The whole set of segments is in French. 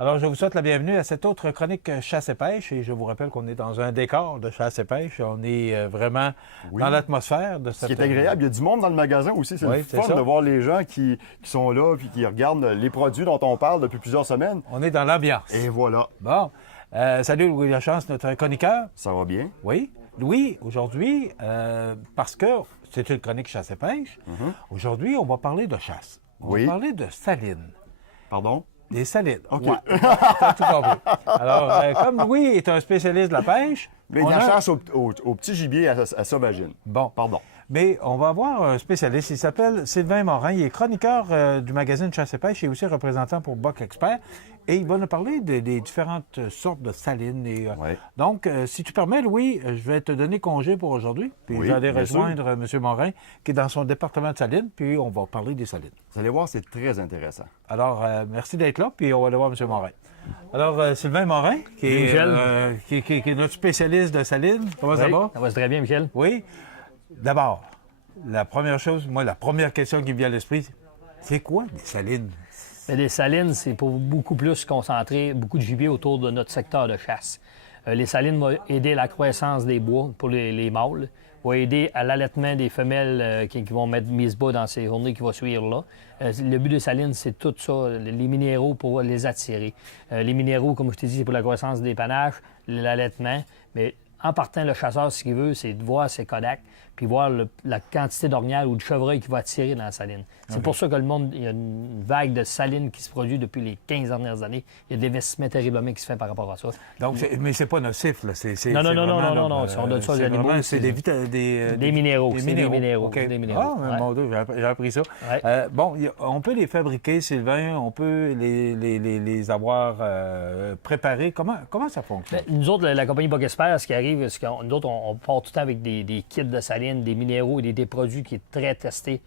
Alors, je vous souhaite la bienvenue à cette autre chronique chasse et pêche. Et je vous rappelle qu'on est dans un décor de chasse et pêche. On est vraiment dans l'atmosphère de cette... Ce qui est agréable, il y a du monde dans le magasin aussi. C'est le fun de voir les gens qui sont là et qui regardent les produits dont on parle depuis plusieurs semaines. On est dans l'ambiance. Et voilà. Bon. Salut Louis Lachance, notre chroniqueur. Ça va bien? Oui. Louis, aujourd'hui, parce que c'est une chronique chasse et pêche, aujourd'hui, on va parler de chasse. On va parler de salines. Pardon? Des salines. OK. Ouais. T'as tout compris. Alors, comme Louis est un spécialiste de la pêche... Mais il y a chasse au petit gibier à sauvagine. Bon. Pardon. Mais on va avoir un spécialiste. Il s'appelle Sylvain Morin. Il est chroniqueur du magazine Chasse et pêche et aussi représentant pour Buck Expert. Et il va nous parler des différentes sortes de salines. Donc, si tu permets, Louis, je vais te donner congé pour aujourd'hui. Puis je vais aller rejoindre M. Morin, qui est dans son département de salines. Puis on va parler des salines. Vous allez voir, c'est très intéressant. Alors, merci d'être là. Puis on va aller voir M. Morin. Alors, Sylvain Morin, qui est notre spécialiste de salines. Comment ça va? Ça va très bien, Michel. Oui. D'abord, la première chose, la première question qui me vient à l'esprit, c'est quoi des salines? Les salines, c'est pour beaucoup plus concentrer beaucoup de gibier autour de notre secteur de chasse. Les salines vont aider à la croissance des bois pour les mâles, vont aider à l'allaitement des femelles qui vont mettre mise bas dans ces journées qui vont suivre là. Le but des salines, c'est tout ça, les minéraux pour les attirer. Les minéraux, comme je t'ai dit, c'est pour la croissance des panaches, l'allaitement, mais en partant, le chasseur, ce qu'il veut, c'est de voir ses Kodak, puis voir la quantité d'orignal ou de chevreuil qu'il va attirer dans la saline. C'est pour ça que il y a une vague de salines qui se produit depuis les 15 dernières années. Il y a des investissements terriblement qui se fait par rapport à ça. Donc, mais c'est pas nocif, là. Non. Si on donne ça aux animaux, c'est des minéraux. Des minéraux. minéraux. Okay. Des minéraux. Ah, mon Dieu, j'ai appris ça. Ouais. Bon, on peut les fabriquer, Sylvain, on peut les avoir préparés. Comment ça fonctionne? Nous autres, la compagnie Buck Expert, ce qui arrive, c'est que nous autres, on part tout le temps avec des kits de salines, des minéraux et des produits qui sont très testés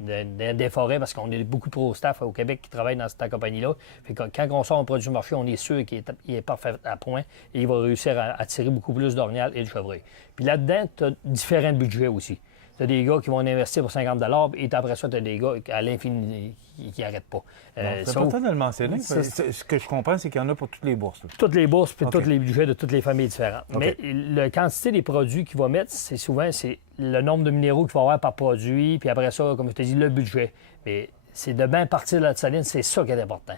des forêts, parce qu'on a beaucoup de pro-staff au Québec qui travaillent dans cette compagnie-là. Fait que quand on sort un produit du marché, on est sûr qu'il est parfait à point et il va réussir à attirer beaucoup plus d'orignal et de chevreuil. Puis là-dedans, tu as différents budgets aussi. Tu as des gars qui vont investir pour 50 et après ça, tu as des gars à l'infini qui n'arrêtent pas. C'est important de le mentionner. Ce que je comprends, c'est qu'il y en a pour toutes les bourses. Là. Toutes les bourses puis tous les budgets de toutes les familles différentes. Mais la quantité des produits qu'il va mettre, c'est souvent le nombre de minéraux qu'il va avoir par produit, puis après ça, comme je te dis, le budget. Mais c'est de bien partir de la saline, c'est ça qui est important.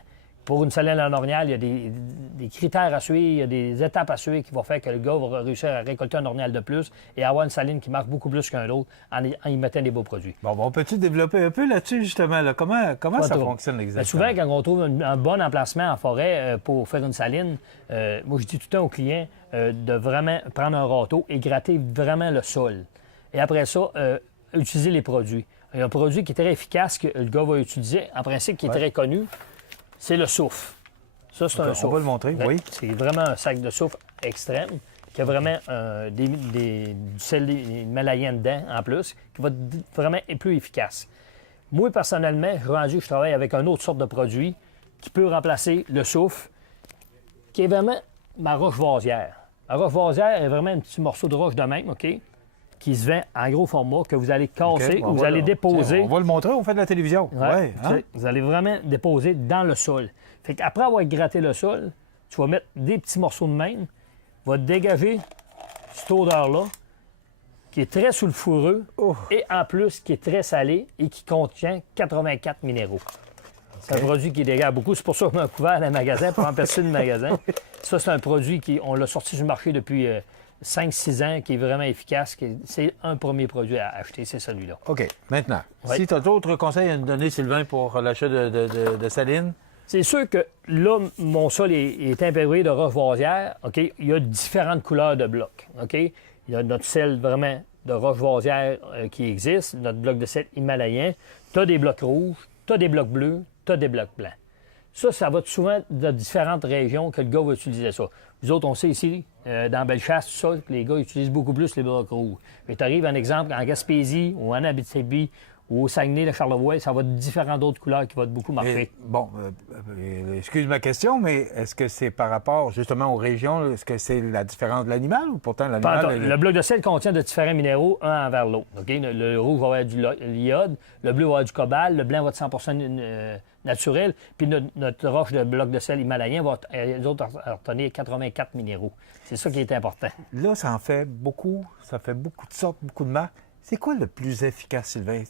Pour une saline en orignal, il y a des critères à suivre, il y a des étapes à suivre qui vont faire que le gars va réussir à récolter un orignal de plus et avoir une saline qui marche beaucoup plus qu'un autre en y mettant des beaux produits. Bon, peut-tu développer un peu là-dessus, justement? Là? Comment ça fonctionne exactement? Souvent, quand on trouve un bon emplacement en forêt pour faire une saline, moi, je dis tout le temps aux clients de vraiment prendre un râteau et gratter vraiment le sol. Et après ça, utiliser les produits. Il y a un produit qui est très efficace que le gars va utiliser, en principe, qui est très connu. C'est le soufre. Ça, c'est un soufre. On va le montrer, oui. C'est vraiment un sac de soufre extrême qui a vraiment du sel himalien dedans, en plus, qui va être vraiment plus efficace. Moi, personnellement, je travaille avec une autre sorte de produit qui peut remplacer le soufre, qui est vraiment ma roche vasière. La roche vasière est vraiment un petit morceau de roche de même, OK? Qui se vend en gros format, que vous allez casser, ou vous allez déposer. On va le montrer, on fait de la télévision. Ouais, vous allez vraiment déposer dans le sol. Fait qu'après avoir gratté le sol, tu vas mettre des petits morceaux de même, va dégager cette odeur-là, qui est très sulfureux, et en plus, qui est très salé et qui contient 84 minéraux. C'est un produit qui dégage beaucoup. C'est pour ça qu'on a couvert dans le magasin, pour empêcher le magasin. Ça, c'est un produit on l'a sorti du marché depuis 5-6 ans, qui est vraiment efficace. C'est un premier produit à acheter, c'est celui-là. OK. Maintenant, si tu as d'autres conseils à nous donner, Sylvain, pour l'achat de salines? C'est sûr que là, mon sol est imprégné de roche vasière. OK? Il y a différentes couleurs de blocs. OK? Il y a notre sel vraiment de roche vasière qui existe, notre bloc de sel himalayen. Tu as des blocs rouges, tu as des blocs bleus, tu as des blocs blancs. Ça va souvent de différentes régions que le gars va utiliser ça. Nous autres, on sait ici, dans Bellechasse, tout ça, que les gars utilisent beaucoup plus les blocs rouges. Mais tu arrives, un exemple, en Gaspésie ou en Abitibi ou au Saguenay, le Charlevoix, ça va être différentes d'autres couleurs qui vont beaucoup marquer. Excuse ma question, mais est-ce que c'est par rapport justement aux régions, est-ce que c'est la différence de l'animal ou pourtant l'animal... Le bloc de sel contient de différents minéraux, un envers l'autre. Okay? Le rouge va avoir du iode, le bleu va avoir du cobalt, le blanc va être 100 de naturel. Puis notre roche de bloc de sel himalayen va, les autres, retenir 84 minéraux. C'est ça qui est important. Là, ça fait beaucoup de sortes, beaucoup de marques. C'est quoi le plus efficace, Sylvain?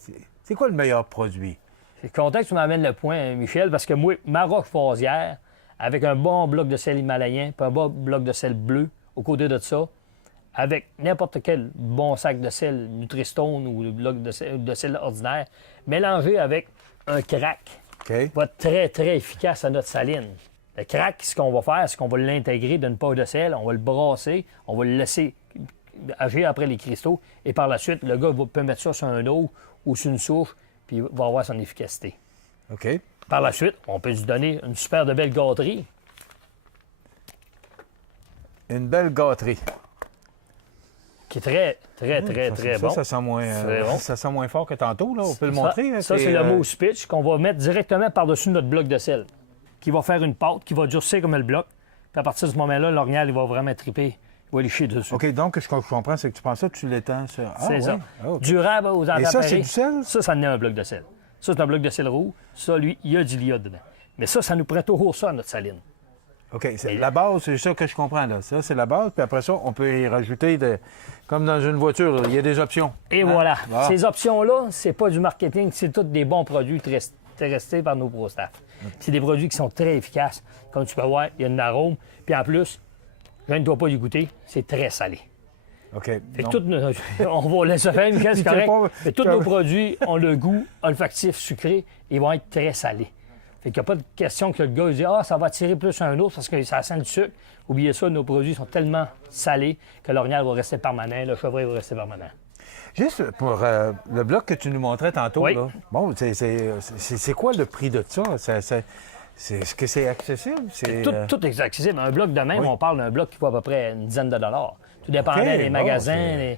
C'est quoi le meilleur produit? Je suis content que tu m'amènes le point, Michel, parce que moi, ma roche phasière, avec un bon bloc de sel himalayen, puis un bon bloc de sel bleu, au côté de ça, avec n'importe quel bon sac de sel Nutri-Stone ou le bloc de sel ordinaire, mélangé avec un crack, va être très, très efficace à notre saline. Le crack, ce qu'on va faire, c'est qu'on va l'intégrer d'une poche de sel, on va le brasser, on va le laisser agir après les cristaux, et par la suite, le gars peut mettre ça sur un eau ou sur une souche, puis il va avoir son efficacité. OK. Par la suite, on peut lui donner une super de belle gâterie. Une belle gâterie. Qui est très, très, très, très bon. Ça sent moins fort que tantôt, là. On peut le montrer. Ça, c'est le mousse pitch qu'on va mettre directement par-dessus notre bloc de sel, qui va faire une pâte, qui va durcir comme le bloc. Puis à partir de ce moment-là, l'orignal, il va vraiment triper. Il va licher dessus. OK, donc, ce que je comprends, c'est que tu prends ça, tu l'étends sur... C'est ça. Ah, okay. Durable aux intempéries. Et ça, c'est du sel? Ça en est un bloc de sel. Ça, c'est un bloc de sel rouge. Ça, lui, il y a du l'iode dedans. Mais ça nous prend toujours ça à notre saline. OK. La base, c'est ça que je comprends, là. Ça, c'est la base. Puis après ça, on peut y rajouter, comme dans une voiture, là, il y a des options. Et voilà. Ces options-là, c'est pas du marketing, c'est tous des bons produits restés par nos pro staff. C'est des produits qui sont très efficaces. Comme tu peux voir, il y a un arôme. Puis en plus, je ne dois pas y goûter, c'est très salé. OK. Fait que on va laisser faire, Michel, c'est correct. Mais tous nos produits ont le goût olfactif sucré et vont être très salés. Fait qu'il n'y a pas de question que le gars dise « Ah, ça va attirer plus un autre parce que ça sent le sucre. » Oubliez ça, nos produits sont tellement salés que l'orignal va rester permanent, le chevreuil va rester permanent. Juste pour le bloc que tu nous montrais tantôt, oui. Là. Bon, c'est quoi le prix de ça? Est-ce que c'est accessible? Tout est accessible. Un bloc de même, oui. On parle d'un bloc qui vaut à peu près une dizaine de dollars. Tout dépendait des magasins.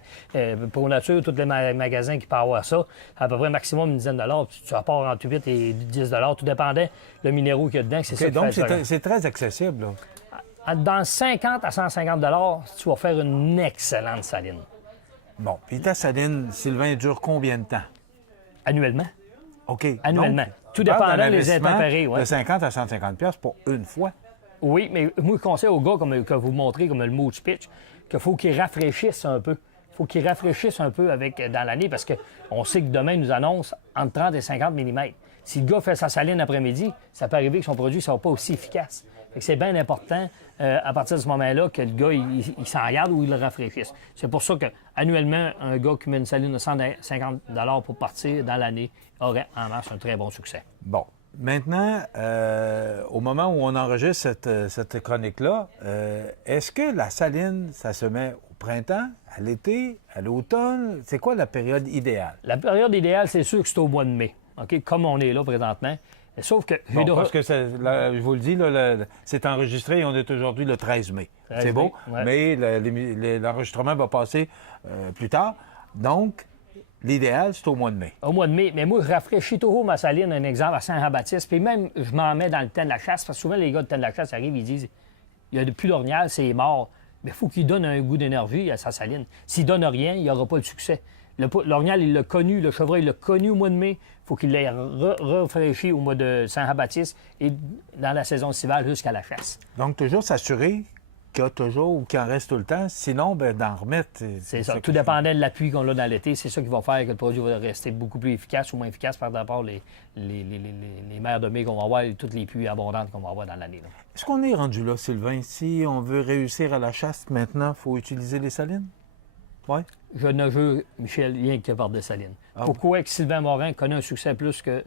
Pour nature, tous les magasins qui peuvent avoir ça, à peu près maximum une dizaine de dollars. Tu vas part entre 8 et 10 dollars. Tout dépendait le minéraux qu'il y a dedans. C'est ça donc, c'est très accessible. Là. Dans 50 à 150 dollars, tu vas faire une excellente saline. Bon. Puis ta saline, Sylvain, dure combien de temps? Annuellement. OK. Annuellement. Donc, tout dépendant des intempéries. De 50 à 150 $ pour une fois. Oui, mais moi, je conseille aux gars, que vous montrez, comme le Mooch Pitch, qu'il faut qu'ils rafraîchissent un peu. Il faut qu'ils rafraîchissent un peu dans l'année parce qu'on sait que demain, nous annonce entre 30 et 50 mm. Si le gars fait sa saline après-midi, ça peut arriver que son produit ne soit pas aussi efficace. Fait que c'est bien important, à partir de ce moment-là, que le gars, il s'en regarde ou il le rafraîchisse. C'est pour ça qu'annuellement, un gars qui met une saline de 150 $ pour partir dans l'année aurait en masse un très bon succès. Bon. Maintenant, au moment où on enregistre cette chronique-là, est-ce que la saline, ça se met au printemps, à l'été, à l'automne? C'est quoi la période idéale? La période idéale, c'est sûr que c'est au mois de mai, OK? Comme on est là présentement. Sauf que... parce que, je vous le dis, là, c'est enregistré et on est aujourd'hui le 13 mai. C'est beau, ouais. Mais l'enregistrement va passer plus tard. Donc, l'idéal, c'est au mois de mai. Au mois de mai. Mais moi, je rafraîchis toujours ma saline, un exemple, à Saint-Jean-Baptiste. Puis même, je m'en mets dans le temps de la chasse. Parce que souvent, les gars de temps de la chasse arrivent, ils disent il n'y a plus d'orignal, c'est mort. Mais il faut qu'il donne un goût d'énergie à sa saline. S'il ne donne rien, il n'y aura pas de succès. L'orignal, il l'a connu, le chevreuil, il l'a connu au mois de mai. Il faut qu'il l'ait rafraîchi au mois de Saint-Jean-Baptiste et dans la saison estivale jusqu'à la chasse. Donc, toujours s'assurer qu'il y a toujours ou qu'il en reste tout le temps. Sinon, d'en remettre. C'est ça. Tout dépendant de l'appui qu'on a dans l'été. C'est ça qui va faire que le produit va rester beaucoup plus efficace ou moins efficace par rapport aux les mers de mai qu'on va avoir et toutes les pluies abondantes qu'on va avoir dans l'année. Est-ce qu'on est rendu là, Sylvain? Si on veut réussir à la chasse maintenant, il faut utiliser les salines? Oui. Je ne veux, Michel, rien que par des salines. Pourquoi que Sylvain Morin connaît un succès plus que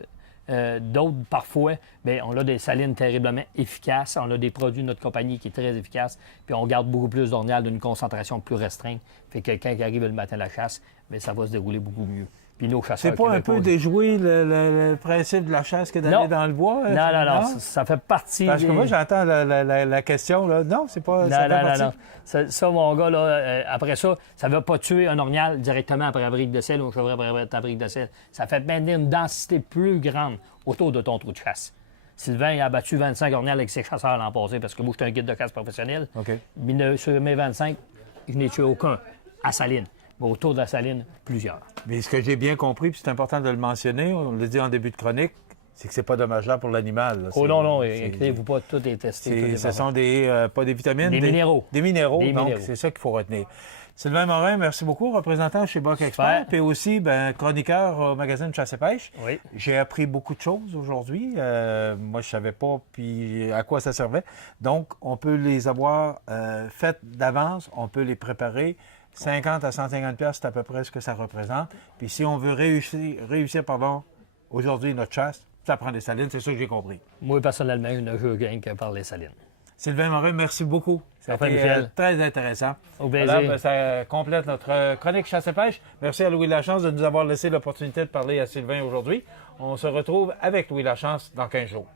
d'autres, parfois? Bien, on a des salines terriblement efficaces. On a des produits de notre compagnie qui est très efficace. Puis on garde beaucoup plus d'orignal d'une concentration plus restreinte. Fait que quelqu'un qui arrive le matin à la chasse, bien, ça va se dérouler beaucoup mieux. Puis nos chasseurs. C'est pas un peu déjouer le principe de la chasse que d'aller dans le bois? Non. Ça fait partie. Parce que moi, j'entends la question, là. Non, c'est pas. Non. Ça, mon gars, là, après ça, ça ne va pas tuer un orignal directement après la brique de sel ou un chevreuil après ta brique de sel. Ça fait maintenir une densité plus grande autour de ton trou de chasse. Sylvain a abattu 25 orignals avec ses chasseurs l'an passé parce que moi, je suis un guide de chasse professionnel. OK. Mais sur mes 25, je n'ai tué aucun à saline. Mais autour de la saline, plusieurs. Mais ce que j'ai bien compris, puis c'est important de le mentionner, on l'a dit en début de chronique, c'est que c'est pas dommageable pour l'animal. Là. Oh non, inquiétez-vous pas, tout est testé. Ce sont pas des vitamines. Des minéraux. Des minéraux, donc c'est ça qu'il faut retenir. Sylvain Morin, merci beaucoup, représentant chez Buck Expert, puis aussi chroniqueur au magazine Chasse et Pêche. Oui. J'ai appris beaucoup de choses aujourd'hui. Moi, je ne savais pas puis à quoi ça servait. Donc, on peut les avoir faites d'avance, on peut les préparer. 50 à 150 $, c'est à peu près ce que ça représente. Puis si on veut réussir aujourd'hui notre chasse, ça prend des salines, c'est ça que j'ai compris. Moi, personnellement, je ne veux rien que par les salines. Sylvain Morin, merci beaucoup. C'était très intéressant. Au plaisir. Voilà, ça complète notre chronique chasse et pêche. Merci à Louis Lachance de nous avoir laissé l'opportunité de parler à Sylvain aujourd'hui. On se retrouve avec Louis Lachance dans 15 jours.